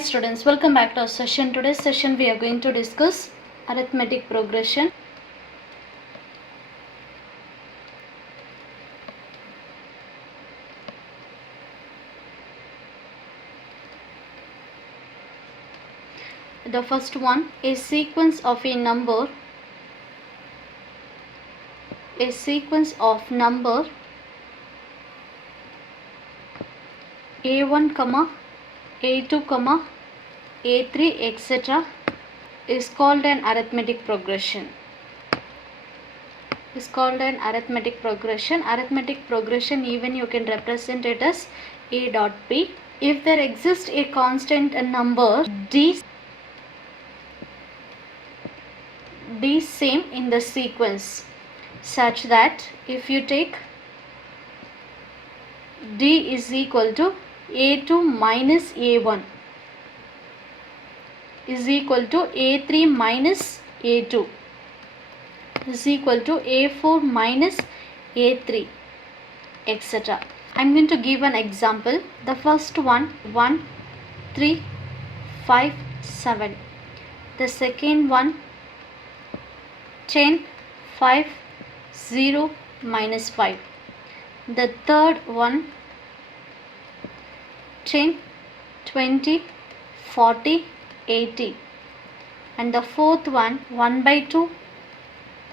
students, welcome back to our session. Today's session we are going to discuss arithmetic progression. The first one, a sequence of a number a1 comma a2 comma a3 etc. is called an arithmetic progression. Arithmetic progression, even you can represent it as a dot b. If there exists a constant number d same in the sequence, such that if you take d is equal to a2 minus a1 is equal to a3 minus a2 is equal to a4 minus a3 etc. I am going to give an example. The first one 1 3 5 7. The second one 10 5 0 minus 5. The third one 10 20 40 80. And the fourth one 1 by 2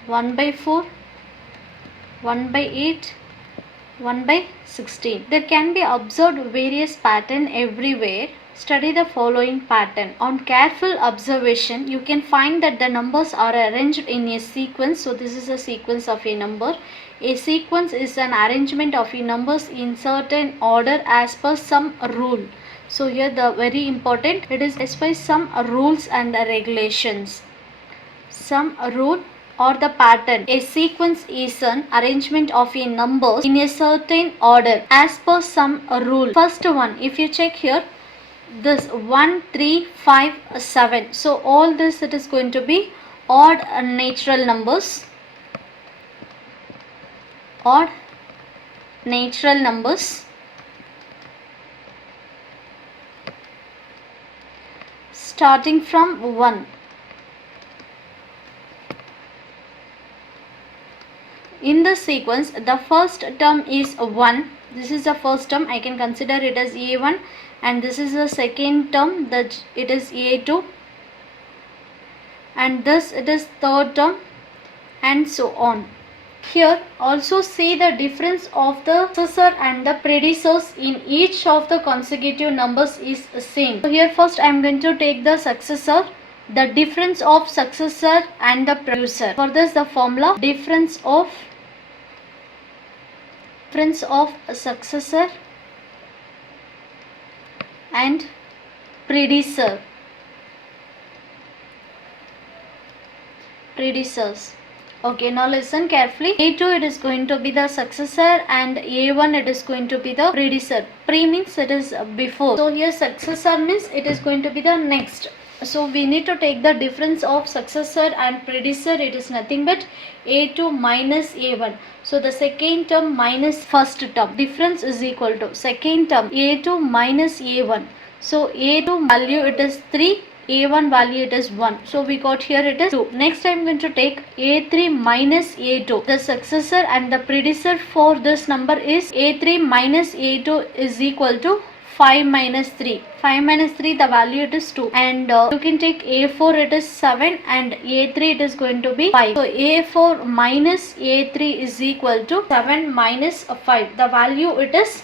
1 by 4 1 by 8 1 by 16. There can be observed various pattern everywhere. Study the following pattern. On careful observation, you can find that the numbers are arranged in a sequence. So this is a sequence of a number. A sequence is an arrangement of a numbers in certain order as per some rule. So here the very important, it is as per some rules and regulations. Some rule or the pattern. A sequence is an arrangement of a numbers in a certain order as per some rule. First one, if you check here, this 1 3 5 7. So all this, it is going to be odd natural numbers. Odd natural numbers. Starting from 1. In the sequence, the first term is 1. This is the first term. I can consider it as a1, and this is the second term, that it is a2, and this it is third term, and so on. Here also see the difference of the successor and the predecessors in each of the consecutive numbers is the same. So here first I am going to take the successor, the difference of successor and the predecessor. For this the formula, difference of successor and predecessors. Okay, now listen carefully. A2 it is going to be the successor and A1 it is going to be the predecessor. Pre means it is before. So here successor means it is going to be the next. So we need to take the difference of successor and predecessor. It is nothing but A2 minus A1. So the second term minus first term. Difference is equal to second term A2 minus A1. So A2 value it is 3. A1 value it is 1. So we got here it is 2. Next I am going to take A3 minus A2. The successor and the predecessor for this number is A3 minus A2 is equal to 5 minus 3. 5 minus 3 the value it is 2. And you can take A4 it is 7 and A3 it is going to be 5. So A4 minus A3 is equal to 7 minus 5. The value it is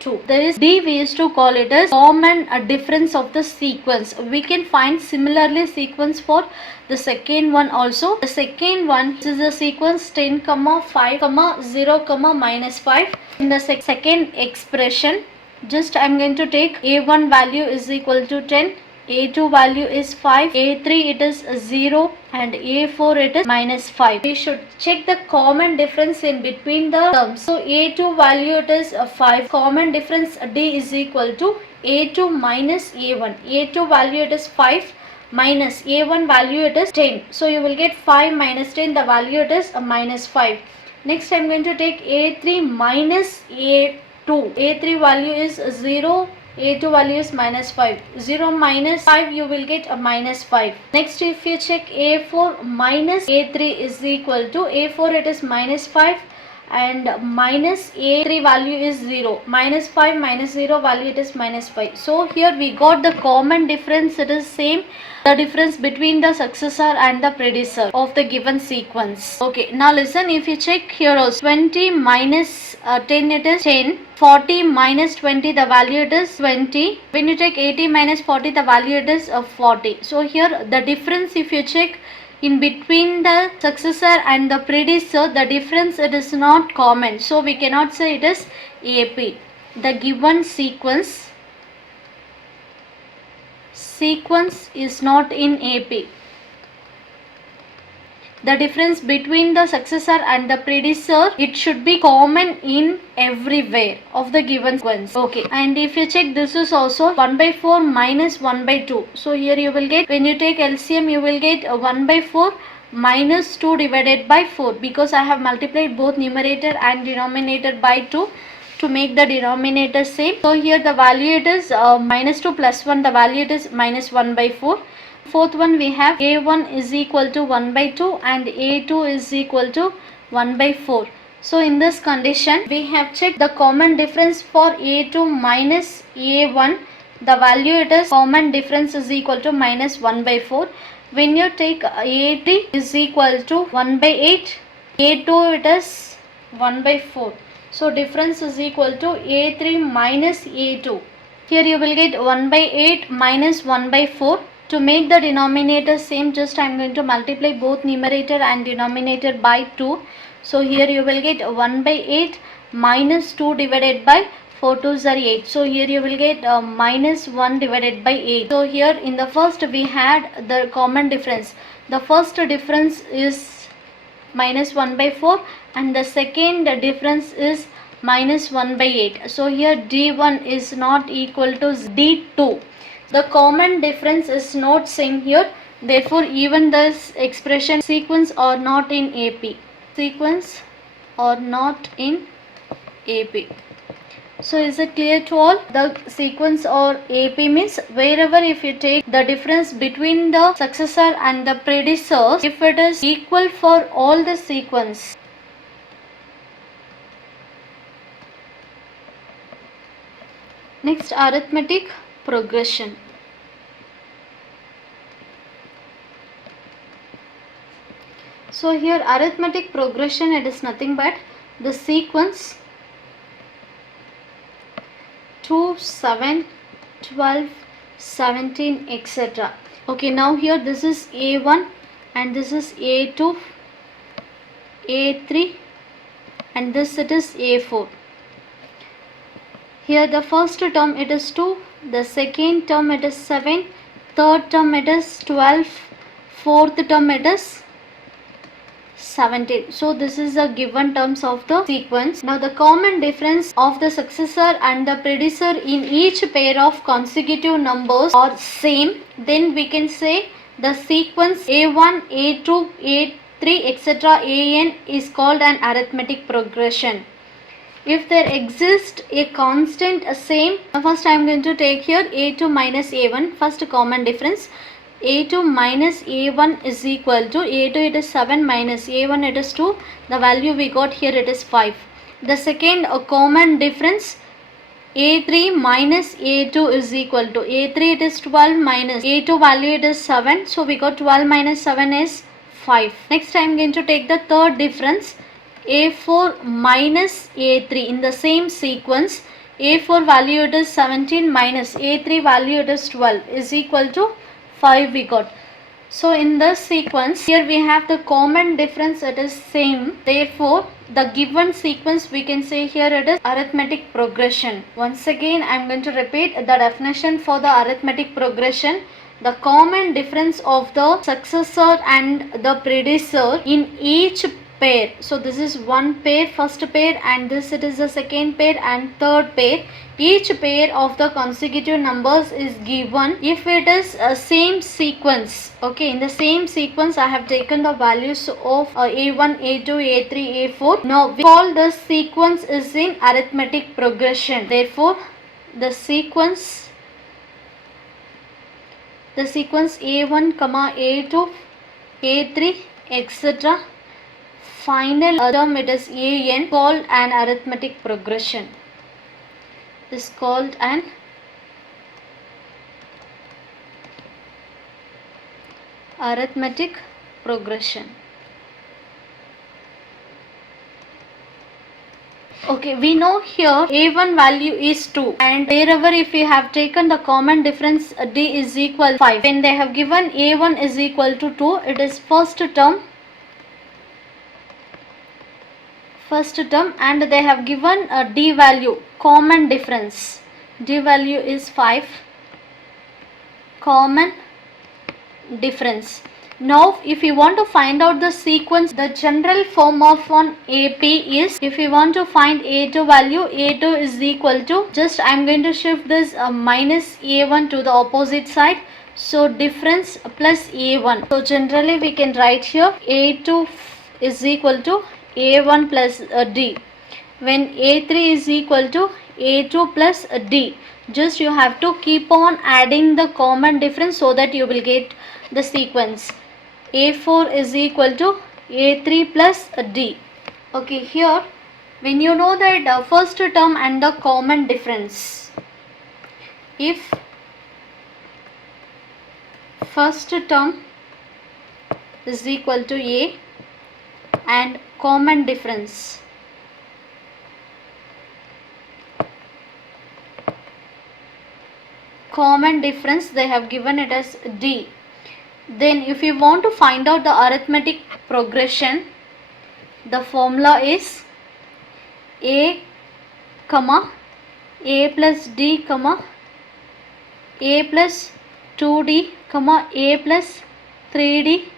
2. There is D, we used to call it as common difference of the sequence. We can find similarly sequence for the second one also. The second one is the sequence 10 comma 5 comma 0 comma minus 5. In the second expression, just I am going to take A1 value is equal to 10, A2 value is 5, A3 it is 0 and A4 it is minus 5. We should check the common difference in between the terms. So A2 value it is 5. Common difference D is equal to A2 minus A1. A2 value it is 5 minus A1 value it is 10. So you will get 5 minus 10, the value it is minus 5. Next I am going to take A3 minus A2. A3 value is 0 A2 value is minus 5. 0 minus 5 you will get a minus 5. Next if you check A4 minus A3 is equal to A4 it is minus 5 and minus A3 value is 0. Minus 5 minus 0 value it is minus 5. So here we got the common difference, it is same. The difference between the successor and the predecessor of the given sequence. Okay, now listen, if you check here also 20 minus 10 it is 10. 40 minus 20 the value it is 20. When you take 80 minus 40 the value it is 40. So here the difference if you check in between the successor and the predecessor, the difference it is not common. So we cannot say it is AP. The given sequence is not in AP. The difference between the successor and the predecessor, it should be common in everywhere of the given sequence. Okay, and if you check this is also 1 by 4 minus 1 by 2. So here you will get, when you take LCM you will get 1 by 4 minus 2 divided by 4, because I have multiplied both numerator and denominator by 2 to make the denominator same. So here the value it is minus 2 plus 1, the value it is minus 1 by 4. Fourth one we have A1 is equal to 1 by 2 and A2 is equal to 1 by 4. So in this condition we have checked the common difference for A2 minus A1. The value it is common difference is equal to minus 1 by 4. When you take A3 is equal to 1 by 8, A2 it is 1 by 4. So difference is equal to A3 minus A2. Here you will get 1 by 8 minus 1 by 4. To make the denominator same, just I am going to multiply both numerator and denominator by 2. So here you will get 1 by 8 minus 2 divided by 4 2s are 8. So here you will get minus 1 divided by 8. So here in the first we had the common difference. The first difference is minus 1 by 4 and the second difference is minus 1 by 8. So here D1 is not equal to D2. The common difference is not same here. Therefore even this expression sequence are not in AP. Sequence are not in AP. So is it clear to all? The sequence or AP means wherever if you take the difference between the successor and the predecessor, if it is equal for all the sequence. Next, arithmetic progression. So here arithmetic progression, it is nothing but the sequence 2, 7, 12, 17, etc. Okay, now here this is A1 and this is A2, A3 and this it is A4. Here the first term it is 2, the second term it is 7, third term it is 12, fourth term it is 17. So this is the given terms of the sequence. Now the common difference of the successor and the predecessor in each pair of consecutive numbers are same. Then we can say the sequence A1, A2, A3, etc. AN is called an arithmetic progression. If there exists a constant same, first I am going to take here A2 minus A1, first common difference. A2 minus A1 is equal to A2 it is 7 minus A1 it is 2. The value we got here it is 5. The second common difference A3 minus A2 is equal to A3 it is 12 minus A2 value it is 7. So we got 12 minus 7 is 5. Next I am going to take the third difference A4 minus A3 in the same sequence. A4 value it is 17 minus A3 value it is 12 is equal to 5 we got. So in this sequence here we have the common difference, it is same. Therefore the given sequence we can say here it is arithmetic progression. Once again I am going to repeat the definition for the arithmetic progression. The common difference of the successor and the predecessor in each pair. So this is one pair, first pair, and this it is the second pair and third pair. Each pair of the consecutive numbers is given if it is a same sequence. Okay, in the same sequence I have taken the values of A1, A2, A3, A4. Now we call this sequence is in arithmetic progression. Therefore the sequence A1, A2, A3, etc. Final term, it is AN, called an arithmetic progression. Is called an arithmetic progression. Okay, we know here A1 value is 2, and wherever if we have taken the common difference D is equal to 5, when they have given A1 is equal to 2, it is first term, and they have given a D value, common difference, D value is 5, common difference. Now if you want to find out the sequence, the general form of one AP is, if you want to find A2 value, A2 is equal to, just I am going to shift this minus A1 to the opposite side, so difference plus A1. So generally we can write here A2 is equal to A1 plus D, when A3 is equal to A2 plus D. Just you have to keep on adding the common difference so that you will get the sequence. A4 is equal to A3 plus D. Okay, here when you know that first term and the common difference, if first term is equal to A and common difference they have given it as D, then if you want to find out the arithmetic progression, the formula is A, A plus D, A plus 2D, A plus 3D,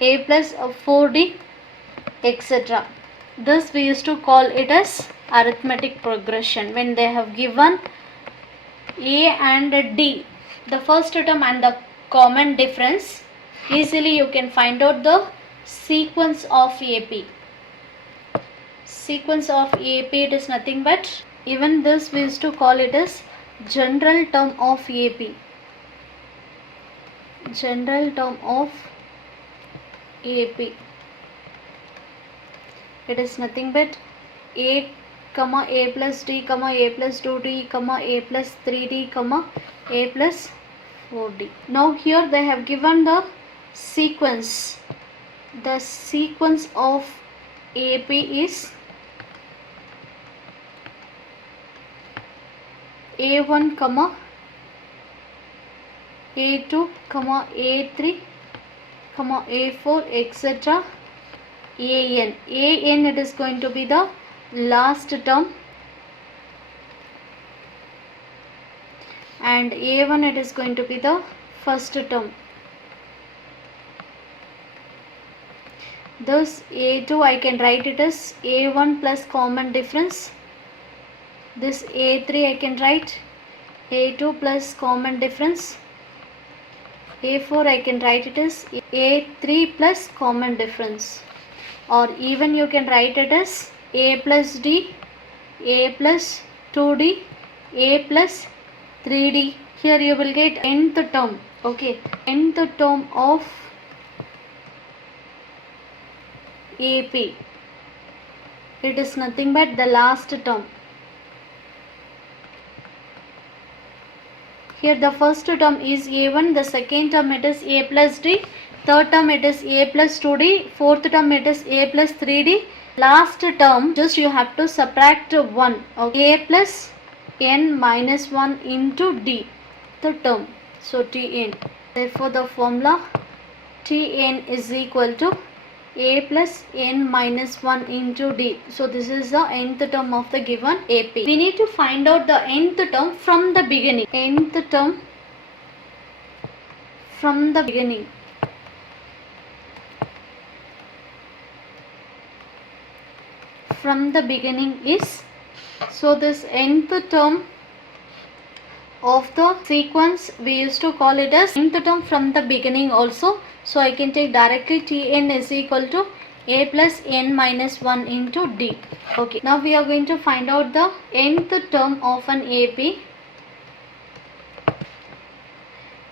A plus 4D, etc. This we used to call it as arithmetic progression. When they have given A and D, the first term and the common difference, easily you can find out the sequence of AP. Sequence of AP, it is nothing but, even this we used to call it as general term of AP. General term of AP. It is nothing but A, A plus D, A plus 2D, A plus 3D, A plus 4D. Now here they have given the sequence. The sequence of AP is A1, A2, A3, A4, etc. AN. AN, it is going to be the last term, and A1 it is going to be the first term. Thus A2 I can write it as A1 plus common difference. This A3 I can write A2 plus common difference. A4 I can write it as A3 plus common difference, or even you can write it as A plus D, A plus 2D, A plus 3D. Here you will get nth term. Okay, nth term of AP. It is nothing but the last term. Here the first term is A1, the second term it is A plus D, third term it is A plus 2D, fourth term it is A plus 3D. Last term, just you have to subtract 1. Okay. A plus n minus 1 into D, the term. So Tn. Therefore the formula Tn is equal to A plus n minus 1 into D. So this is the nth term of the given AP. We need to find out the nth term from the beginning. Nth term from the beginning. From the beginning is, so this nth term of the sequence we used to call it as nth term from the beginning also. So I can take directly Tn is equal to a plus n minus 1 into d. Okay, now we are going to find out the nth term of an AP.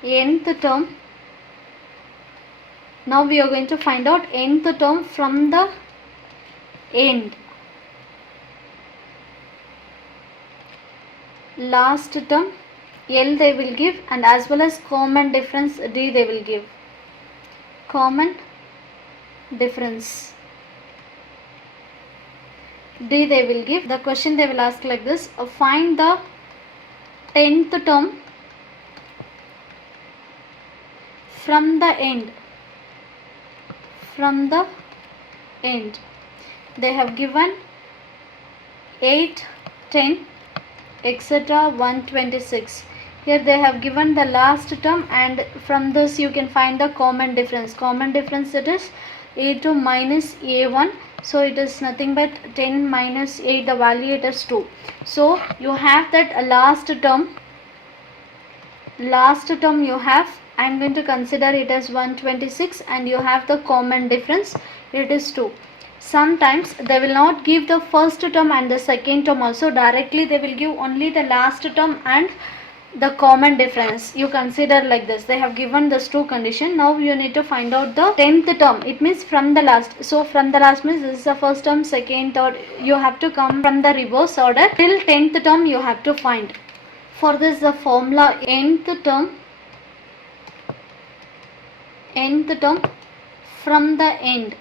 Nth term. Now we are going to find out nth term from the end. Last term L they will give, and as well as common difference D they will give. Common difference D they will give. The question they will ask like this: find the 10th term from the end. From the end. They have given 8, 10, etc. 126. Here they have given the last term, and from this you can find the common difference. Common difference, it is a2 minus a1. So it is nothing but 10 minus 8, the value it is 2. So you have that last term. Last term you have, I am going to consider it as 126, and you have the common difference, it is 2. Sometimes they will not give the first term and the second term also. Directly they will give only the last term and the common difference. You consider like this. They have given these two conditions. Now you need to find out the 10th term. It means from the last. So from the last means this is the first term, second, third. You have to come from the reverse order till 10th term you have to find. For this the formula nth term from the end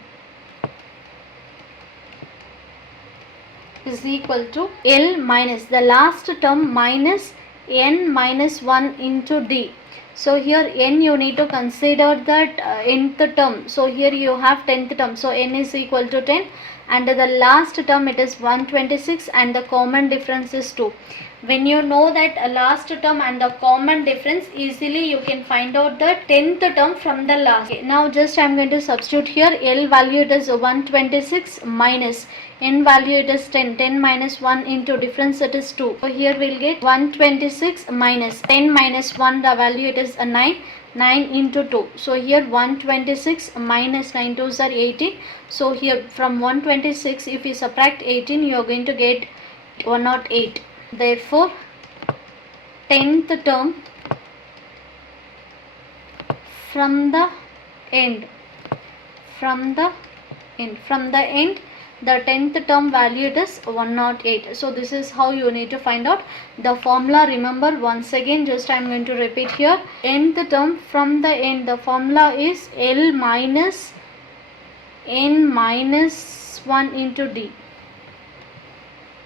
is equal to L minus the last term minus n minus 1 into d. So here n you need to consider that nth term. So here you have 10th term. So n is equal to 10, and the last term it is 126, and the common difference is 2. When you know that last term and the common difference, easily you can find out the 10th term from the last. Okay, now just I am going to substitute here. L value it is 126 minus n value it is 10. 10 minus 1 into difference it is 2. So here we will get 126 minus 10 minus 1, the value it is 9. 9 into 2. So here 126 minus 9 2s are 18. So here from 126 if you subtract 18 you are going to get 108. Therefore 10th term from the end. From the end the 10th term value it is 108. So this is how you need to find out the formula. Remember once again, just I am going to repeat here. Nth term from the end, the formula is L minus n minus 1 into d.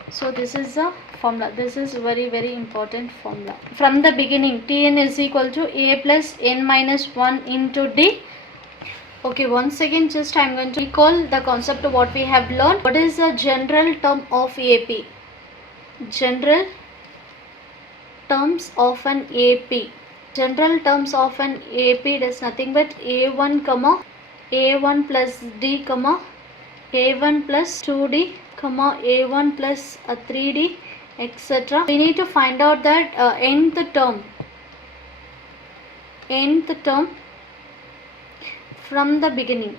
So this is the formula. This is very important formula. From the beginning, Tn is equal to a plus n minus 1 into d. Okay, once again just I am going to recall the concept of what we have learned. What is the general term of AP? General terms of an AP. General terms of an AP is nothing but a1 comma a1 plus d comma a1 plus 2d comma a1 plus 3d, etc. We need to find out that nth term from the beginning.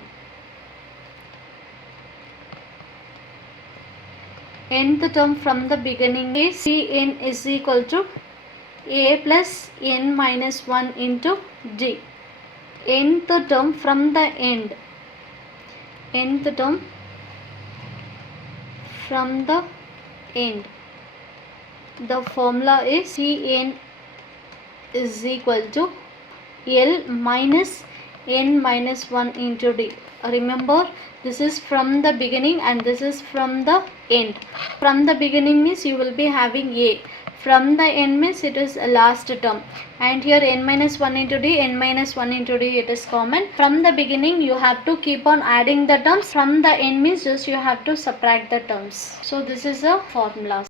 Nth term from the beginning is Cn is equal to a plus n minus 1 into d. Nth term from the end. Nth term from the end. The formula is Cn is equal to L minus n minus 1 into d. Remember, this is from the beginning and this is from the end. From the beginning means you will be having a. From the end means it is a last term. And here n minus 1 into d, n minus 1 into d, it is common. From the beginning you have to keep on adding the terms. From the end means just you have to subtract the terms. So this is a formula.